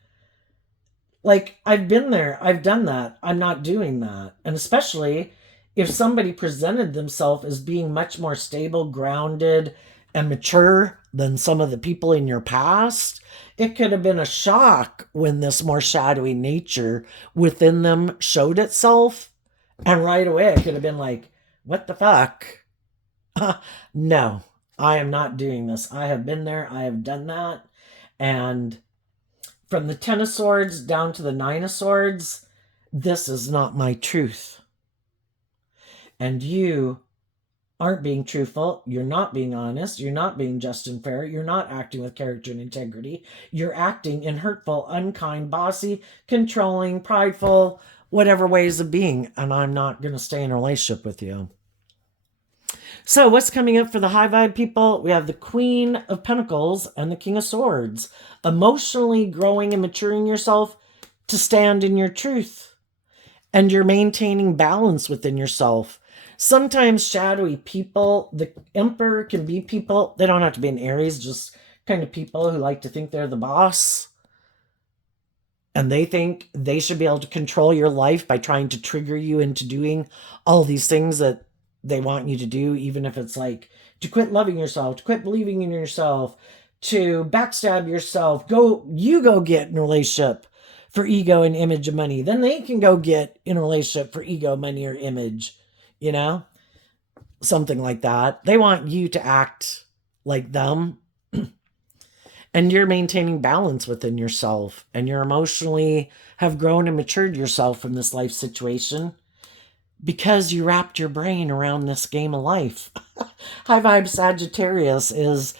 like I've been there, I've done that, I'm not doing that. And especially if somebody presented themselves as being much more stable, grounded, and mature than some of the people in your past, it could have been a shock when this more shadowy nature within them showed itself. And right away, it could have been like, what the fuck? No, I am not doing this. I have been there. I have done that. And from the 10 of Swords down to the 9 of Swords, this is not my truth. And you aren't being truthful. You're not being honest. You're not being just and fair. You're not acting with character and integrity. You're acting in hurtful, unkind, bossy, controlling, prideful, whatever ways of being. And I'm not going to stay in a relationship with you. So what's coming up for the high vibe people? We have the Queen of Pentacles and the King of Swords. Emotionally growing and maturing yourself to stand in your truth. And you're maintaining balance within yourself. Sometimes shadowy people, the Emperor can be people, they don't have to be an Aries, just kind of people who like to think they're the boss. And they think they should be able to control your life by trying to trigger you into doing all these things that they want you to do, even if it's like to quit loving yourself, to quit believing in yourself, to backstab yourself. You go get in a relationship for ego and image and money. Then they can go get in a relationship for ego, money, or image, something like that. They want you to act like them. And you're maintaining balance within yourself, and you're emotionally have grown and matured yourself from this life situation because you wrapped your brain around this game of life. High vibe Sagittarius is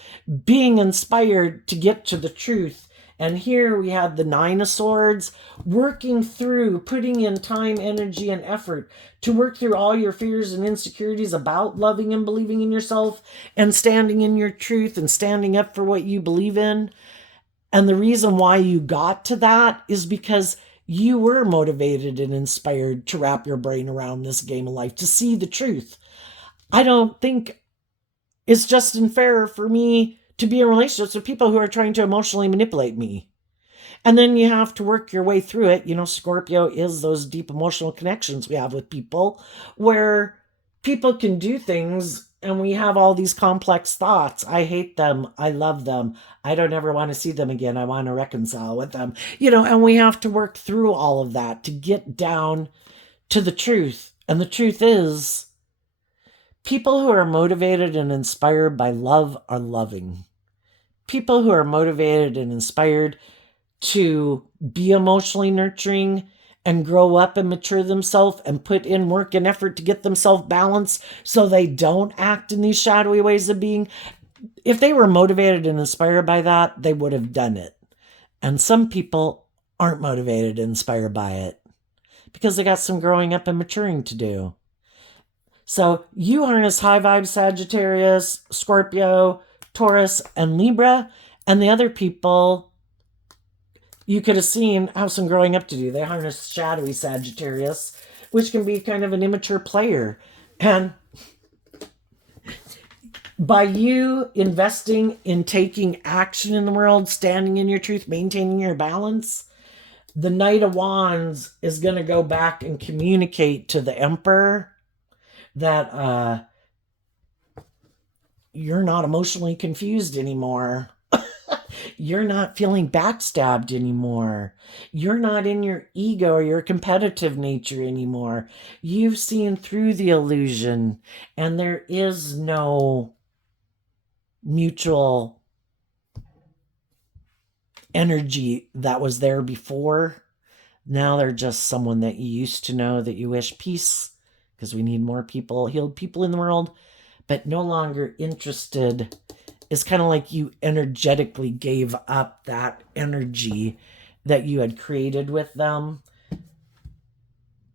being inspired to get to the truth. And here we have the 9 of Swords, working through, putting in time, energy, and effort to work through all your fears and insecurities about loving and believing in yourself and standing in your truth and standing up for what you believe in. And the reason why you got to that is because you were motivated and inspired to wrap your brain around this game of life, to see the truth. I don't think it's just and fair for me to be in relationships with people who are trying to emotionally manipulate me. And then you have to work your way through it. Scorpio is those deep emotional connections we have with people where people can do things and we have all these complex thoughts. I hate them. I love them. I don't ever want to see them again. I want to reconcile with them. And we have to work through all of that to get down to the truth. And the truth is, people who are motivated and inspired by love are loving. People who are motivated and inspired to be emotionally nurturing and grow up and mature themselves and put in work and effort to get themselves balanced so they don't act in these shadowy ways of being. If they were motivated and inspired by that, they would have done it. And some people aren't motivated and inspired by it because they got some growing up and maturing to do. So you harness high vibe Sagittarius, Scorpio, Taurus, and Libra, and the other people you could have seen have some growing up to do. They harness shadowy Sagittarius, which can be kind of an immature player. And by you investing in taking action in the world, standing in your truth, maintaining your balance, the Knight of Wands is going to go back and communicate to the Emperor that you're not emotionally confused anymore. You're not feeling backstabbed anymore. You're not in your ego or your competitive nature anymore. You've seen through the illusion, and there is no mutual energy that was there before. Now they're just someone that you used to know, that you wish peace, because we need more people, healed people in the world, but no longer interested. It's kind of like you energetically gave up that energy that you had created with them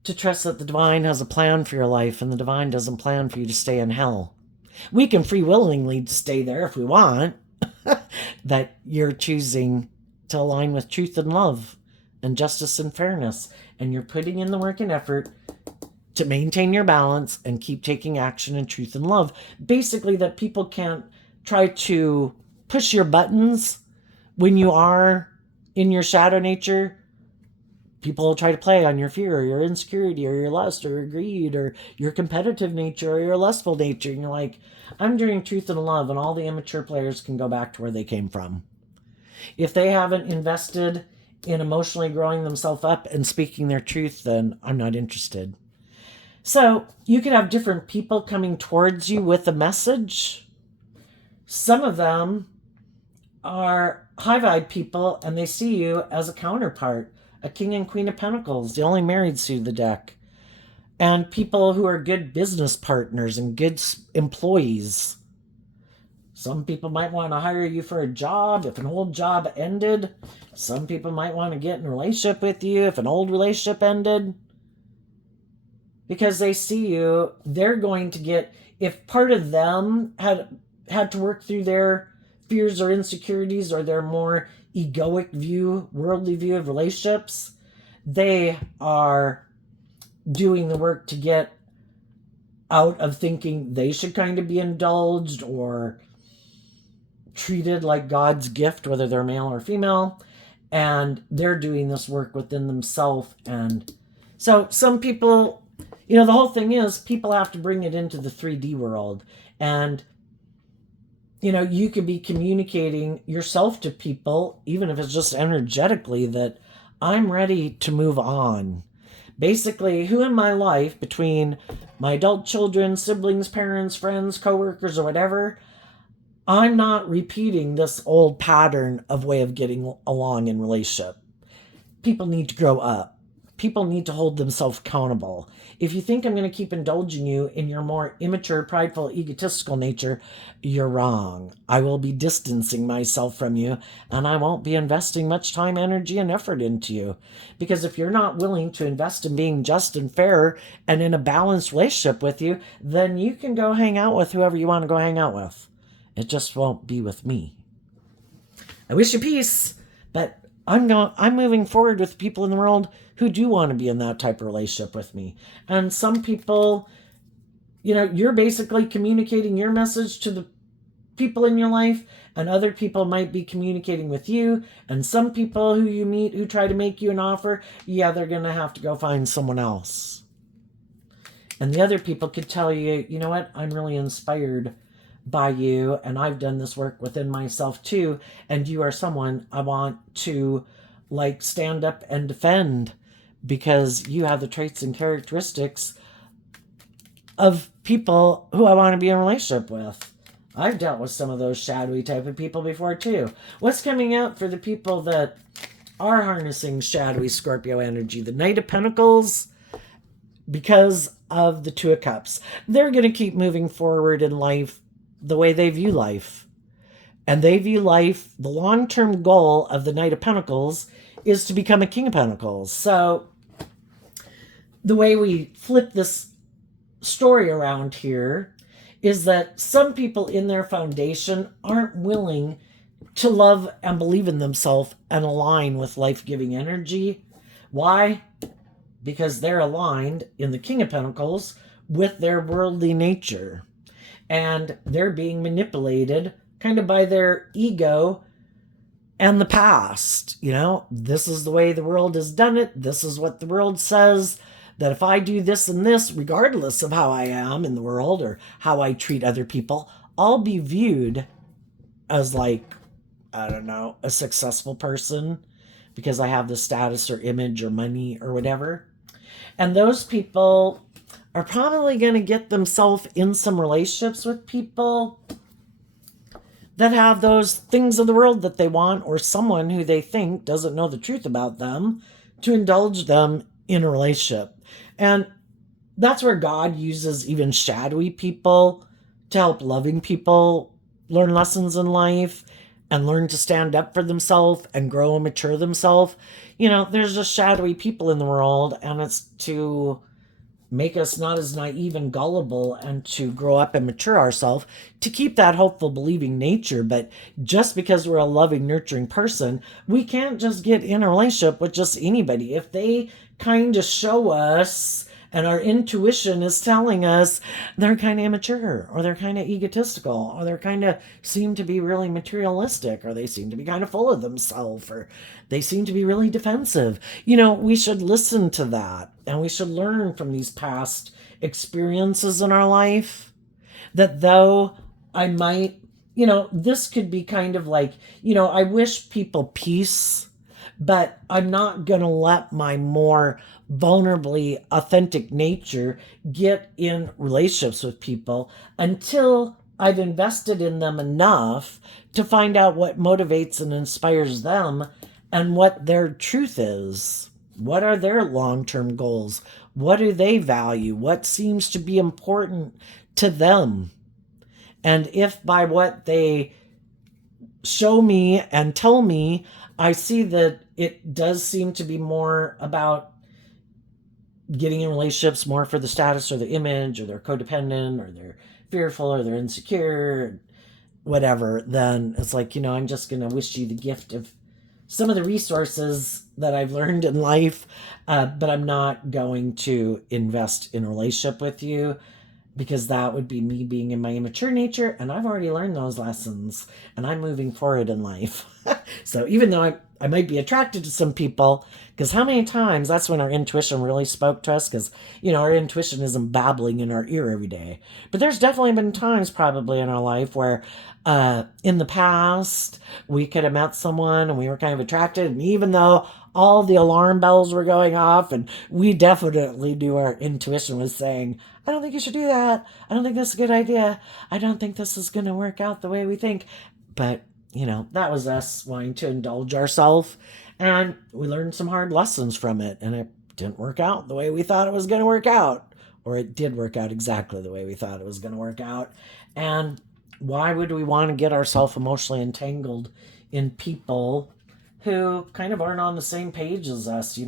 to trust that the divine has a plan for your life, and the divine doesn't plan for you to stay in hell. We can free willingly stay there if we want, that you're choosing to align with truth and love and justice and fairness, and you're putting in the work and effort to maintain your balance and keep taking action in truth and love. Basically, that people can't try to push your buttons when you are in your shadow nature. People will try to play on your fear or your insecurity or your lust or your greed or your competitive nature or your lustful nature. And you're like, I'm doing truth and love, and all the immature players can go back to where they came from. If they haven't invested in emotionally growing themselves up and speaking their truth, then I'm not interested. So you could have different people coming towards you with a message. Some of them are high vibe people, and they see you as a counterpart, a king and queen of pentacles, the only married through the deck, and people who are good business partners and good employees. Some people might want to hire you for a job if an old job ended. Some people might want to get in a relationship with you if an old relationship ended. Because they see you, they're going to get, if part of them had to work through their fears or insecurities or their more egoic view, worldly view of relationships, they are doing the work to get out of thinking they should kind of be indulged or treated like God's gift, whether they're male or female, and they're doing this work within themselves. And so some people, the whole thing is people have to bring it into the 3D world. And you could be communicating yourself to people, even if it's just energetically, that I'm ready to move on. Basically, who in my life, between my adult children, siblings, parents, friends, coworkers, or whatever, I'm not repeating this old pattern of way of getting along in relationship. People need to grow up. People need to hold themselves accountable. If you think I'm going to keep indulging you in your more immature, prideful, egotistical nature, you're wrong. I will be distancing myself from you, and I won't be investing much time, energy, and effort into you. Because if you're not willing to invest in being just and fair and in a balanced relationship with you, then you can go hang out with whoever you want to go hang out with. It just won't be with me. I wish you peace, but I'm moving forward with people in the world who do want to be in that type of relationship with me. And some people, you're basically communicating your message to the people in your life, and other people might be communicating with you. And some people who you meet who try to make you an offer, they're going to have to go find someone else. And the other people could tell you, you know what, I'm really inspired by you, and I've done this work within myself too, and you are someone I want to stand up and defend, because you have the traits and characteristics of people who I want to be in a relationship with. I've dealt with some of those shadowy type of people before too. What's coming out for the people that are harnessing shadowy Scorpio energy? The Knight of Pentacles, because of the Two of Cups. They're going to keep moving forward in life the way they view life. And they view life, the long-term goal of the Knight of Pentacles is to become a King of Pentacles. So the way we flip this story around here is that some people in their foundation aren't willing to love and believe in themselves and align with life-giving energy. Why? Because they're aligned in the King of Pentacles with their worldly nature. And they're being manipulated kind of by their ego and the past. This is the way the world has done it. This is what the world says, that if I do this and this, regardless of how I am in the world or how I treat other people, I'll be viewed as a successful person because I have the status or image or money or whatever. And those people are probably going to get themselves in some relationships with people that have those things of the world that they want, or someone who they think doesn't know the truth about them, to indulge them in a relationship. And that's where God uses even shadowy people to help loving people learn lessons in life and learn to stand up for themselves and grow and mature themselves. There's just shadowy people in the world, and it's to make us not as naive and gullible and to grow up and mature ourselves, to keep that hopeful, believing nature. But just because we're a loving, nurturing person, we can't just get in a relationship with just anybody. If they kind of show us, and our intuition is telling us they're kind of immature, or they're kind of egotistical, or they're kind of seem to be really materialistic, or they seem to be kind of full of themselves, or they seem to be really defensive, we should listen to that, and we should learn from these past experiences in our life, that though I might, this could be kind of like, I wish people peace, but I'm not going to let my more vulnerably authentic nature get in relationships with people until I've invested in them enough to find out what motivates and inspires them, and what their truth is. What are their long term goals? What do they value? What seems to be important to them? And if by what they show me and tell me, I see that it does seem to be more about getting in relationships more for the status or the image, or they're codependent, or they're fearful, or they're insecure, whatever, then it's like, I'm just going to wish you the gift of some of the resources that I've learned in life, but I'm not going to invest in a relationship with you, because that would be me being in my immature nature, and I've already learned those lessons, and I'm moving forward in life. So even though I might be attracted to some people, because how many times that's when our intuition really spoke to us, because, our intuition isn't babbling in our ear every day. But there's definitely been times probably in our life where in the past we could have met someone and we were kind of attracted, and even though all the alarm bells were going off and we definitely knew our intuition was saying, I don't think you should do that. I don't think that's a good idea. I don't think this is going to work out the way we think. But, that was us wanting to indulge ourselves. And we learned some hard lessons from it. And it didn't work out the way we thought it was going to work out. Or it did work out exactly the way we thought it was going to work out. And why would we want to get ourselves emotionally entangled in people who kind of aren't on the same page as us?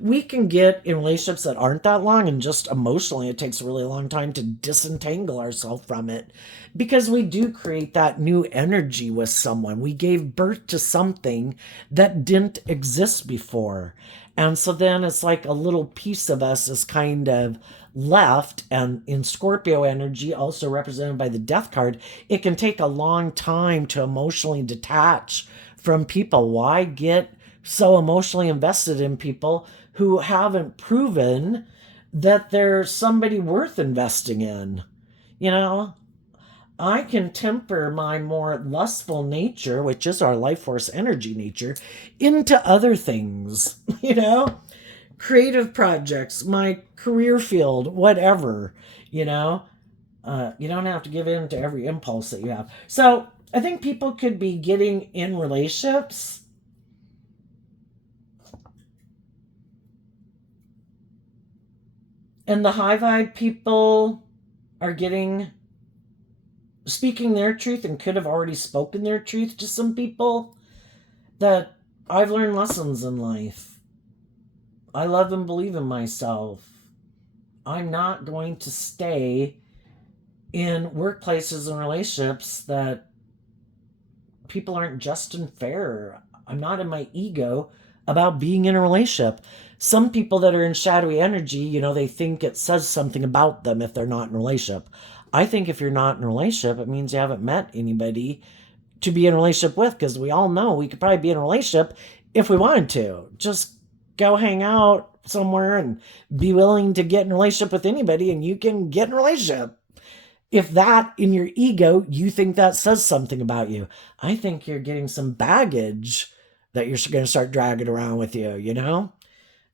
We can get in relationships that aren't that long, and just emotionally it takes a really long time to disentangle ourselves from it, because we do create that new energy with someone. We gave birth to something that didn't exist before, and so then it's like a little piece of us is kind of left. And in Scorpio energy, also represented by the death card, it can take a long time to emotionally detach from people. Why get so emotionally invested in people who haven't proven that they're somebody worth investing in? I can temper my more lustful nature, which is our life force energy nature, into other things, creative projects, my career field, whatever, you don't have to give in to every impulse that you have. So I think people could be getting in relationships and the high vibe people are speaking their truth, and could have already spoken their truth to some people, that I've learned lessons in life. I love and believe in myself. I'm not going to stay in workplaces and relationships that people aren't just and fair. I'm not in my ego about being in a relationship. Some people that are in shadowy energy, they think it says something about them if they're not in a relationship. I think if you're not in a relationship, it means you haven't met anybody to be in a relationship with, because we all know we could probably be in a relationship if we wanted to. Just go hang out somewhere and be willing to get in a relationship with anybody, and you can get in a relationship. If that, in your ego, you think that says something about you, I think you're getting some baggage that you're going to start dragging around with you.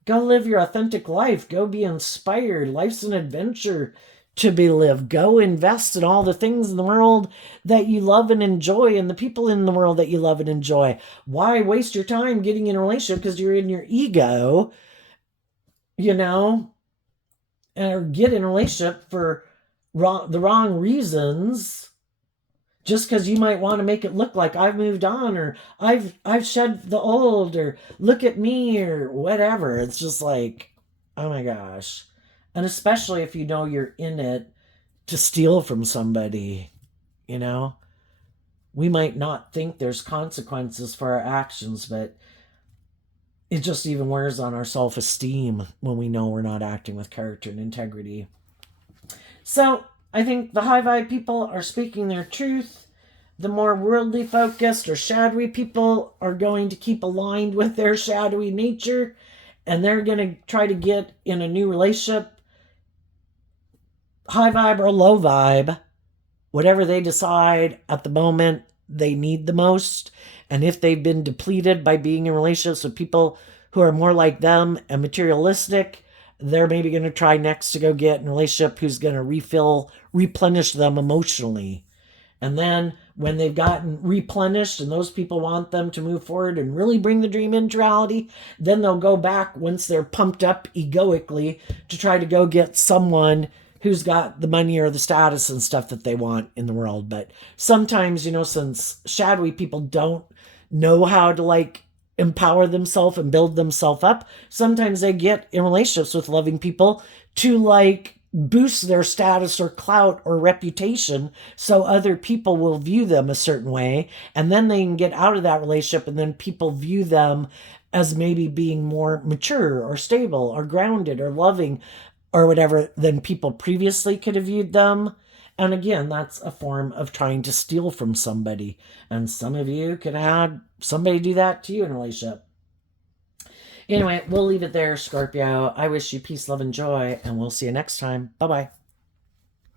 Go live your authentic life. Go be inspired. Life's an adventure. to be lived. Go invest in all the things in the world that you love and enjoy and the people in the world that you love and enjoy. Why waste your time getting in a relationship because you're in your ego, you know, or get in a relationship for the wrong reasons just because you might want to make it look like I've moved on or I've shed the old or look at me or whatever. It's just like, oh my gosh. And especially if you know you're in it to steal from somebody, you know? We might not think there's consequences for our actions, but it just even wears on our self-esteem when we know we're not acting with character and integrity. So I think the high vibe people are speaking their truth. The more worldly focused or shadowy people are going to keep aligned with their shadowy nature, and they're going to try to get in a new relationship, high vibe or low vibe, whatever they decide at the moment they need the most. And if they've been depleted by being in relationships with people who are more like them and materialistic, they're maybe going to try next to go get in a relationship who's going to replenish them emotionally. And then when they've gotten replenished and those people want them to move forward and really bring the dream into reality, then they'll go back once they're pumped up egoically to try to go get someone who's got the money or the status and stuff that they want in the world. But sometimes, since shadowy people don't know how to like empower themselves and build themselves up, sometimes they get in relationships with loving people to like boost their status or clout or reputation so other people will view them a certain way, and then they can get out of that relationship and then people view them as maybe being more mature or stable or grounded or loving or whatever than people previously could have viewed them. And again, that's a form of trying to steal from somebody. And some of you could have had somebody do that to you in a relationship. Anyway, we'll leave it there, Scorpio. I wish you peace, love, and joy, and we'll see you next time. Bye-bye.